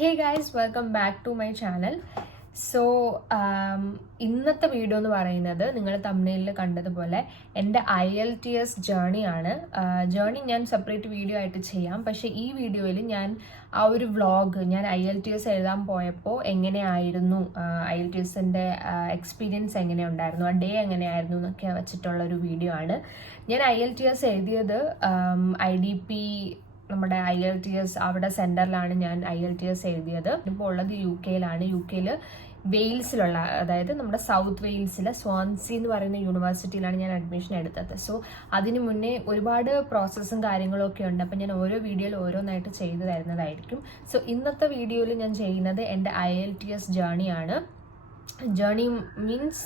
Hey guys, welcome back to my channel. So ഇന്നത്തെ video എന്ന് പറയുന്നത് നിങ്ങൾ തമ്മിലിൽ കണ്ടതുപോലെ എൻ്റെ IELTS ജേർണി ആണ്. ജേർണി ഞാൻ സെപ്പറേറ്റ് വീഡിയോ ആയിട്ട് ചെയ്യാം. പക്ഷേ ഈ വീഡിയോയിൽ ഞാൻ ആ ഒരു വ്ളോഗ് ഞാൻ IELTS എഴുതാൻ പോയപ്പോൾ എങ്ങനെയായിരുന്നു, IELTSൻ്റെ എക്സ്പീരിയൻസ് എങ്ങനെയുണ്ടായിരുന്നു, ആ ഡേ എങ്ങനെയായിരുന്നു എന്നൊക്കെ വെച്ചിട്ടുള്ള ഒരു വീഡിയോ ആണ്. ഞാൻ IELTS എഴുതിയത് IDP നമ്മുടെ IELTS അവിടെ സെൻറ്ററിലാണ് ഞാൻ IELTS എഴുതിയത്. ഇപ്പോൾ ഉള്ളത് UK-യിലാണ്. UK-യിൽ വെയിൽസിലുള്ള, അതായത് നമ്മുടെ സൗത്ത് വെയിൽസിലെ സ്വാൻസി എന്ന് പറയുന്ന യൂണിവേഴ്സിറ്റിയിലാണ് ഞാൻ അഡ്മിഷൻ എടുത്തത്. സോ അതിന് മുന്നേ ഒരുപാട് പ്രോസസ്സും കാര്യങ്ങളും ഒക്കെ ഉണ്ട്. അപ്പം ഞാൻ ഓരോ വീഡിയോയിൽ ഓരോന്നായിട്ട് ചെയ്തു തരുന്നതായിരിക്കും. സോ ഇന്നത്തെ വീഡിയോയിൽ ഞാൻ ചെയ്യുന്നത് എൻ്റെ IELTS ജേർണിയാണ്. ജേർണി മീൻസ്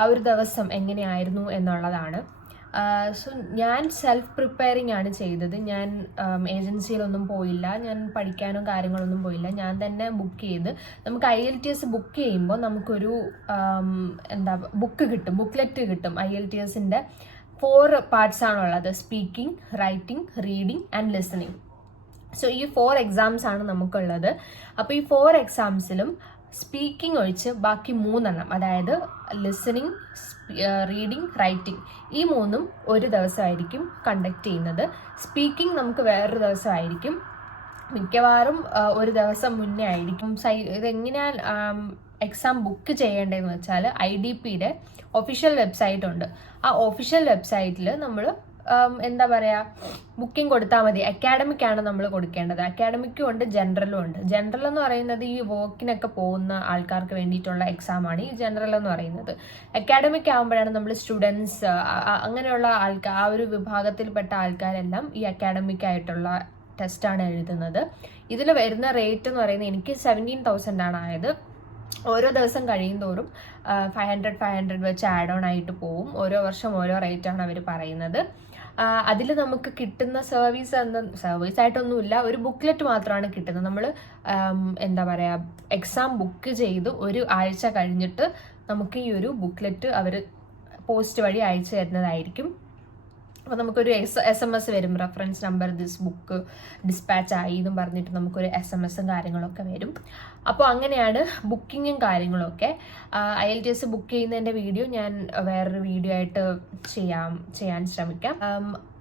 ആ ഒരു ദിവസം എങ്ങനെയായിരുന്നു എന്നുള്ളതാണ്. സോ ഞാൻ സെൽഫ് പ്രിപ്പയറിംഗ് ആണ് ചെയ്തത്. ഞാൻ ഏജൻസിയിലൊന്നും പോയില്ല, ഞാൻ പഠിക്കാനോ കാര്യങ്ങളൊന്നും പോയില്ല. ഞാൻ തന്നെ ബുക്ക് ചെയ്ത്, നമുക്ക് IELTS ബുക്ക് ചെയ്യുമ്പോൾ നമുക്കൊരു ബുക്ക് കിട്ടും, ബുക്ക്ലെറ്റ് കിട്ടും. IELTSൻ്റെ 4 പാർട്സ് ആണുള്ളത്: speaking, writing, reading and listening. So ഈ 4 എക്സാംസ് ആണ് നമുക്കുള്ളത്. അപ്പോൾ ഈ 4 എക്സാംസിലും സ്പീക്കിംഗ് ഒഴിച്ച് ബാക്കി 3 അതായത് ലിസണിങ്, റീഡിംഗ്, റൈറ്റിംഗ്, ഈ 3 ഒരു ദിവസമായിരിക്കും കണ്ടക്ട് ചെയ്യുന്നത്. സ്പീക്കിംഗ് നമുക്ക് വേറൊരു ദിവസമായിരിക്കും, മിക്കവാറും ഒരു ദിവസം മുന്നേ ആയിരിക്കും. ഇതെങ്ങനെയാണ് എക്സാം ബുക്ക് ചെയ്യേണ്ടതെന്ന് വെച്ചാൽ IDPയുടെ ഒഫീഷ്യൽ വെബ്സൈറ്റ് ഉണ്ട്. ആ ഒഫീഷ്യൽ വെബ്സൈറ്റിൽ നമ്മൾ എന്താ പറയുക, ബുക്കിംഗ് കൊടുത്താൽ മതി. അക്കാഡമിക് ആണ് നമ്മൾ കൊടുക്കേണ്ടത്. അക്കാഡമിക്കും ഉണ്ട്, ജനറലും ഉണ്ട്. ജനറൽ എന്ന് പറയുന്നത് ഈ വർക്കിനൊക്കെ പോകുന്ന ആൾക്കാർക്ക് വേണ്ടിയിട്ടുള്ള എക്സാം ആണ് ഈ ജനറൽ എന്ന് പറയുന്നത്. അക്കാഡമിക് ആകുമ്പോഴാണ് നമ്മൾ സ്റ്റുഡൻസ്, അങ്ങനെയുള്ള ആൾക്കാർ, ആ ഒരു വിഭാഗത്തിൽപ്പെട്ട ആൾക്കാരെല്ലാം ഈ അക്കാഡമിക് ആയിട്ടുള്ള ടെസ്റ്റാണ് എഴുതുന്നത്. ഇതിൽ വരുന്ന റേറ്റ് എന്ന് പറയുന്നത് എനിക്ക് 17,000 ആണ് ആയത്. ഓരോ ദിവസം കഴിയുന്തോറും 500 വെച്ച് ആഡ് ഓൺ ആയിട്ട് പോവും. ഓരോ വർഷം ഓരോ റേറ്റാണ് അവർ പറയുന്നത്. അതിൽ നമുക്ക് കിട്ടുന്ന സർവീസ് ആയിട്ടൊന്നുമില്ല, ഒരു ബുക്ക്ലെറ്റ് മാത്രമാണ് കിട്ടുന്നത്. നമ്മൾ എന്താ പറയുക, എക്സാം ബുക്ക് ചെയ്ത് ഒരു ആഴ്ച കഴിഞ്ഞിട്ട് നമുക്ക് ഈ ഒരു ബുക്ക്ലെറ്റ് അവർ പോസ്റ്റ് വഴി അയച്ചു തരുന്നതായിരിക്കും. അപ്പോൾ നമുക്കൊരു SMS വരും, reference number this book dispatch ആയി എന്നും പറഞ്ഞിട്ട് നമുക്കൊരു SMS കാര്യങ്ങളൊക്കെ വരും. അപ്പോൾ അങ്ങനെയാണ് ബുക്കിങ്ങും കാര്യങ്ങളൊക്കെ. IELTS ബുക്ക് ചെയ്യുന്നതിൻ്റെ വീഡിയോ ഞാൻ വേറൊരു വീഡിയോ ആയിട്ട് ചെയ്യാൻ ശ്രമിക്കാം.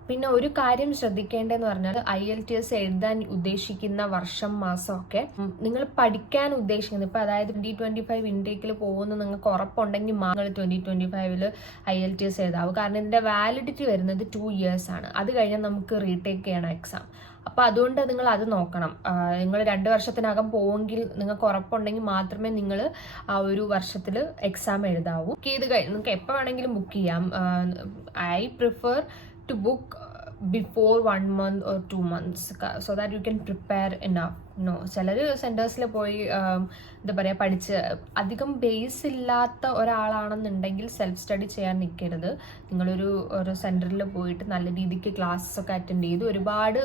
പിന്നെ ഒരു കാര്യം ശ്രദ്ധിക്കേണ്ടതെന്ന് പറഞ്ഞാൽ IELTS എഴുതാൻ ഉദ്ദേശിക്കുന്ന വർഷം, മാസമൊക്കെ നിങ്ങൾ പഠിക്കാൻ ഉദ്ദേശിക്കുന്നത്, ഇപ്പോൾ അതായത് 2025 ഇൻടേക്കിൽ പോകുന്ന നിങ്ങൾക്ക് ഉറപ്പുണ്ടെങ്കിൽ നിങ്ങൾ 2025 IELTS എഴുതാവും. കാരണം ഇതിൻ്റെ വാലിഡിറ്റി വരുന്നത് 2 years ആണ്. അത് കഴിഞ്ഞാൽ നമുക്ക് റീടേക്ക് ചെയ്യണം എക്സാം. അപ്പോൾ അതുകൊണ്ട് നിങ്ങൾ അത് നോക്കണം. നിങ്ങൾ 2 വർഷത്തിനകം പോവെങ്കിൽ നിങ്ങൾക്ക് ഉറപ്പുണ്ടെങ്കിൽ മാത്രമേ നിങ്ങൾ ആ ഒരു വർഷത്തിൽ എക്സാം എഴുതാവൂ. ബുക്ക് ചെയ്ത് നിങ്ങൾക്ക് എപ്പോൾ വേണമെങ്കിലും ബുക്ക് ചെയ്യാം. I prefer to book before 1 month or 2 months so that you can prepare enough. ചിലർ സെൻറ്റേഴ്സിൽ പോയി എന്താ പറയുക, പഠിച്ച് അധികം ബേസ് ഇല്ലാത്ത ഒരാളാണെന്നുണ്ടെങ്കിൽ സെൽഫ് സ്റ്റഡി ചെയ്യാൻ നിൽക്കരുത്. നിങ്ങളൊരു സെൻറ്ററിൽ പോയിട്ട് നല്ല രീതിക്ക് ക്ലാസ്സസ് ഒക്കെ അറ്റൻഡ് ചെയ്ത് ഒരുപാട്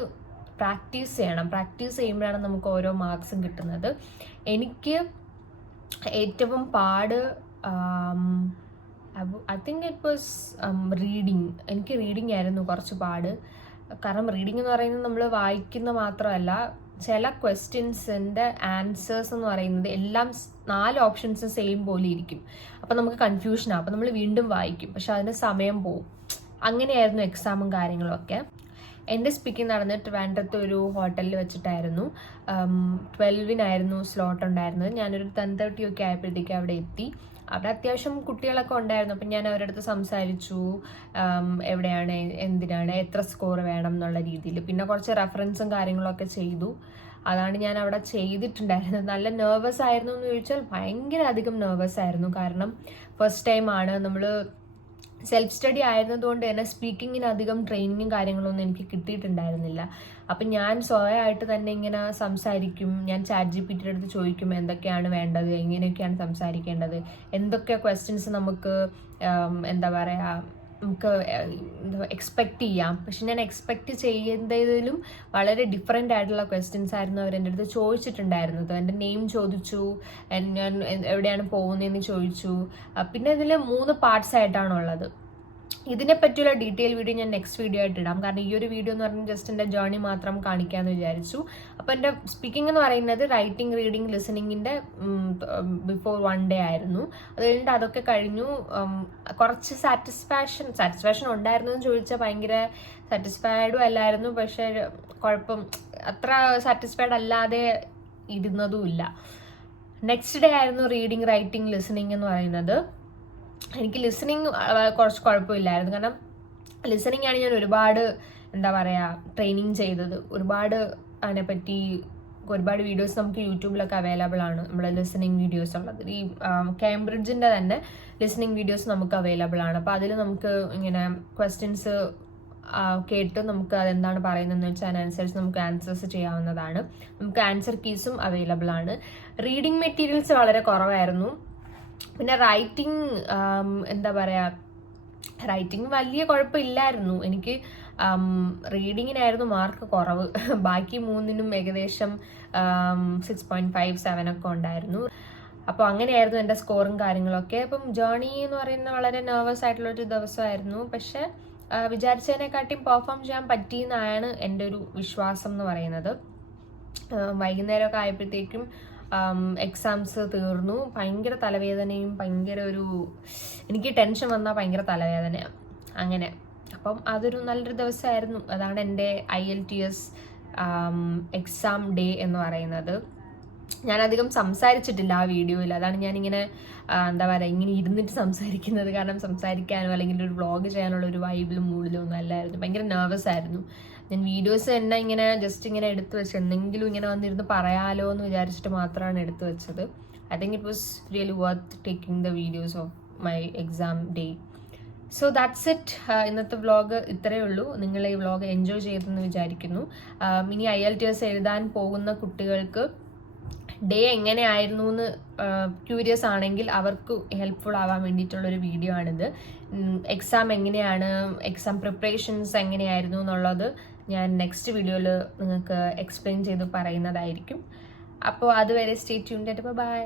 പ്രാക്ടീസ് ചെയ്യണം. പ്രാക്ടീസ് ചെയ്യുമ്പോഴാണ് നമുക്ക് ഓരോ മാർക്സും കിട്ടുന്നത്. എനിക്ക് ഏറ്റവും പാട് I think it was reading. എനിക്ക് റീഡിങ് ആയിരുന്നു കുറച്ച് പാട്. കാരണം റീഡിങ് എന്ന് പറയുന്നത് നമ്മൾ വായിക്കുന്ന മാത്രമല്ല, ചില ക്വസ്റ്റ്യൻസിൻ്റെ ആൻസേഴ്സ് എന്ന് പറയുന്നത് എല്ലാം 4 ഓപ്ഷൻസ് സെയിം പോലെ ഇരിക്കും. അപ്പം നമുക്ക് കൺഫ്യൂഷനാണ്. അപ്പം നമ്മൾ വീണ്ടും വായിക്കും, പക്ഷെ അതിന് സമയം പോവും. അങ്ങനെയായിരുന്നു എക്സാമും കാര്യങ്ങളൊക്കെ. എൻ്റെ സ്പീക്കിംഗ് നടന്ന് ട്രിവാൻഡ്രത്ത് ഒരു ഹോട്ടലിൽ വെച്ചിട്ടായിരുന്നു. 12-നായിരുന്നു സ്ലോട്ട് ഉണ്ടായിരുന്നത്. ഞാനൊരു 10:30 ഒക്കെ ആയപ്പോഴത്തേക്ക് അവിടെ എത്തി. അവിടെ അത്യാവശ്യം കുട്ടികളൊക്കെ ഉണ്ടായിരുന്നു. അപ്പം ഞാൻ അവരുടെ അടുത്ത് സംസാരിച്ചു, എവിടെയാണ്, എന്തിനാണ്, എത്ര സ്കോർ വേണം എന്നുള്ള രീതിയിൽ. പിന്നെ കുറച്ച് റെഫറൻസും കാര്യങ്ങളൊക്കെ ചെയ്തു. അതാണ് ഞാൻ അവിടെ ചെയ്തിട്ടുണ്ടായിരുന്നത്. നല്ല നെർവസ് ആയിരുന്നു എന്ന് ചോദിച്ചാൽ ഭയങ്കര അധികം നെർവസ് ആയിരുന്നു. കാരണം ഫസ്റ്റ് ടൈമാണ്. നമ്മൾ സെൽഫ് സ്റ്റഡി ആയിരുന്നതുകൊണ്ട് തന്നെ സ്പീക്കിങ്ങിന് അധികം ട്രെയിനിങ്ങും കാര്യങ്ങളൊന്നും എനിക്ക് കിട്ടിയിട്ടുണ്ടായിരുന്നില്ല. അപ്പം ഞാൻ സ്വയമായിട്ട് തന്നെ ഇങ്ങനെ സംസാരിക്കും. ഞാൻ ChatGPTയുടെ അടുത്ത് ചോദിക്കും എന്തൊക്കെയാണ് വേണ്ടത്, എങ്ങനെയൊക്കെയാണ് സംസാരിക്കേണ്ടത്, എന്തൊക്കെ ക്വസ്റ്റ്യൻസ് നമുക്ക് എന്താ പറയുക, നമുക്ക് എക്സ്പെക്റ്റ് ചെയ്യാം. പക്ഷെ ഞാൻ എക്സ്പെക്റ്റ് ചെയ്യുന്നതിലും വളരെ ഡിഫറെൻ്റ് ആയിട്ടുള്ള ക്വസ്റ്റ്യൻസ് ആയിരുന്നു അവർ എൻ്റെ അടുത്ത് ചോദിച്ചിട്ടുണ്ടായിരുന്നത്. എൻ്റെ നെയിം ചോദിച്ചു, ഞാൻ എവിടെയാണ് പോകുന്നതെന്ന് ചോദിച്ചു. പിന്നെ ഇതിൽ 3 പാർട്സ് ആയിട്ടാണുള്ളത്. ഇതിനെ പറ്റിയുള്ള ഡീറ്റെയിൽ വീഡിയോ ഞാൻ നെക്സ്റ്റ് വീഡിയോ ആയിട്ട് ഇടാം. കാരണം ഈ ഒരു വീഡിയോ എന്ന് പറഞ്ഞാൽ ജസ്റ്റ് എൻ്റെ ജേർണി മാത്രം കാണിക്കാമെന്ന് വിചാരിച്ചു. അപ്പോൾ എൻ്റെ സ്പീക്കിംഗ് എന്ന് പറയുന്നത് റൈറ്റിംഗ്, റീഡിങ്, ലിസണിങ്ങിൻ്റെ ബിഫോർ 1 day ആയിരുന്നു. അത് കഴിഞ്ഞിട്ട് അതൊക്കെ കഴിഞ്ഞു. കുറച്ച് സാറ്റിസ്ഫാക്ഷൻ ഉണ്ടായിരുന്നു എന്ന് ചോദിച്ചാൽ ഭയങ്കര സാറ്റിസ്ഫൈഡും അല്ലായിരുന്നു. പക്ഷേ കുഴപ്പം അത്ര സാറ്റിസ്ഫൈഡ് അല്ലാതെ ഇരുന്നതുമില്ല. നെക്സ്റ്റ് ഡേ ആയിരുന്നു റീഡിങ്, റൈറ്റിംഗ്, ലിസണിങ് എന്ന് പറയുന്നത്. എനിക്ക് ലിസണിങ് കുറച്ച് കുഴപ്പമില്ലായിരുന്നു. കാരണം ലിസണിങ് ആണ് ഞാൻ ഒരുപാട് എന്താ പറയുക ട്രെയിനിങ് ചെയ്തത്. അതിനെപ്പറ്റി ഒരുപാട് വീഡിയോസ് നമുക്ക് യൂട്യൂബിലൊക്കെ അവൈലബിൾ ആണ്. നമ്മുടെ ലിസണിങ് വീഡിയോസ് ഉള്ളത് ഈ കേംബ്രിഡ്ജിൻ്റെ തന്നെ ലിസണിങ് വീഡിയോസ് നമുക്ക് അവൈലബിൾ ആണ്. അപ്പോൾ അതിൽ നമുക്ക് ഇങ്ങനെ ക്വസ്റ്റ്യൻസ് കേട്ട് നമുക്ക് അതെന്താണ് പറയുന്നതെന്ന് വെച്ചാൽ അതിനനുസരിച്ച് നമുക്ക് ആൻസേഴ്സ് ചെയ്യാവുന്നതാണ്. നമുക്ക് ആൻസർ കീസും അവൈലബിൾ ആണ്. റീഡിങ് മെറ്റീരിയൽസ് വളരെ കുറവായിരുന്നു. പിന്നെ റൈറ്റിംഗ് എന്താ പറയുക, റൈറ്റിംഗ് വലിയ കുഴപ്പമില്ലായിരുന്നു. എനിക്ക് റീഡിങ്ങിനായിരുന്നു മാർക്ക് കുറവ്. ബാക്കി 3നും ഏകദേശം 6.5, 7 ഒക്കെ ഉണ്ടായിരുന്നു. അപ്പോൾ അങ്ങനെയായിരുന്നു എൻ്റെ സ്കോറും കാര്യങ്ങളൊക്കെ. അപ്പം ജേർണി എന്ന് പറയുന്നത് വളരെ നെർവസ് ആയിട്ടുള്ളൊരു ദിവസമായിരുന്നു. പക്ഷെ വിചാരിച്ചതിനെക്കാട്ടിയും പെർഫോം ചെയ്യാൻ പറ്റിയെന്നാണ് എൻ്റെ ഒരു വിശ്വാസം എന്ന് പറയുന്നത്. വൈകുന്നേരമൊക്കെ ആയപ്പോഴത്തേക്കും എക്സാംസ് തീർന്നു. ഭയങ്കര തലവേദനയും എനിക്ക് ടെൻഷൻ വന്നാൽ ഭയങ്കര തലവേദനയാണ് അങ്ങനെ. അപ്പം അതൊരു നല്ലൊരു ദിവസമായിരുന്നു. അതാണ് എൻ്റെ IELTS എക്സാം ഡേ എന്ന് പറയുന്നത്. ഞാനധികം സംസാരിച്ചിട്ടില്ല ആ വീഡിയോയിൽ. അതാണ് ഞാനിങ്ങനെ എന്താ പറയുക ഇങ്ങനെ ഇരുന്നിട്ട് സംസാരിക്കുന്നത്. കാരണം സംസാരിക്കാനോ അല്ലെങ്കിൽ ഒരു വ്ളോഗ് ചെയ്യാനുള്ള ഒരു വൈബിലും മൂഡിലും ഒന്നും അല്ലായിരുന്നു. ഭയങ്കര നെർവസ് ആയിരുന്നു. ഞാൻ വീഡിയോസ് തന്നെ ഇങ്ങനെ ജസ്റ്റ് ഇങ്ങനെ എടുത്തു വെച്ച് എന്തെങ്കിലും ഇങ്ങനെ വന്നിരുന്ന് പറയാലോ എന്ന് വിചാരിച്ചിട്ട് മാത്രമാണ് എടുത്തു വെച്ചത്. I think it was really worth taking the videos of my exam day. So that's it. ഇന്നത്തെ വ്ളോഗ് ഇത്രയേ ഉള്ളൂ. നിങ്ങൾ ഈ വ്ളോഗ് എൻജോയ് ചെയ്തെന്ന് വിചാരിക്കുന്നു. ഇനി IELTS എഴുതാൻ പോകുന്ന കുട്ടികൾക്ക് ഡേ എങ്ങനെയായിരുന്നു എന്ന് ക്യൂരിയസ് ആണെങ്കിൽ അവർക്ക് ഹെൽപ്ഫുൾ ആവാൻ വേണ്ടിയിട്ടുള്ളൊരു വീഡിയോ ആണിത്. എക്സാം എങ്ങനെയാണ്, എക്സാം പ്രിപ്പറേഷൻസ് എങ്ങനെയായിരുന്നു എന്നുള്ളത് ഞാൻ നെക്സ്റ്റ് വീഡിയോയിൽ നിങ്ങൾക്ക് എക്സ്പ്ലെയിൻ ചെയ്ത് പറയുന്നതായിരിക്കും. അപ്പോൾ അതുവരെ സ്റ്റേ ട്യൂൺഡ്. ബൈ.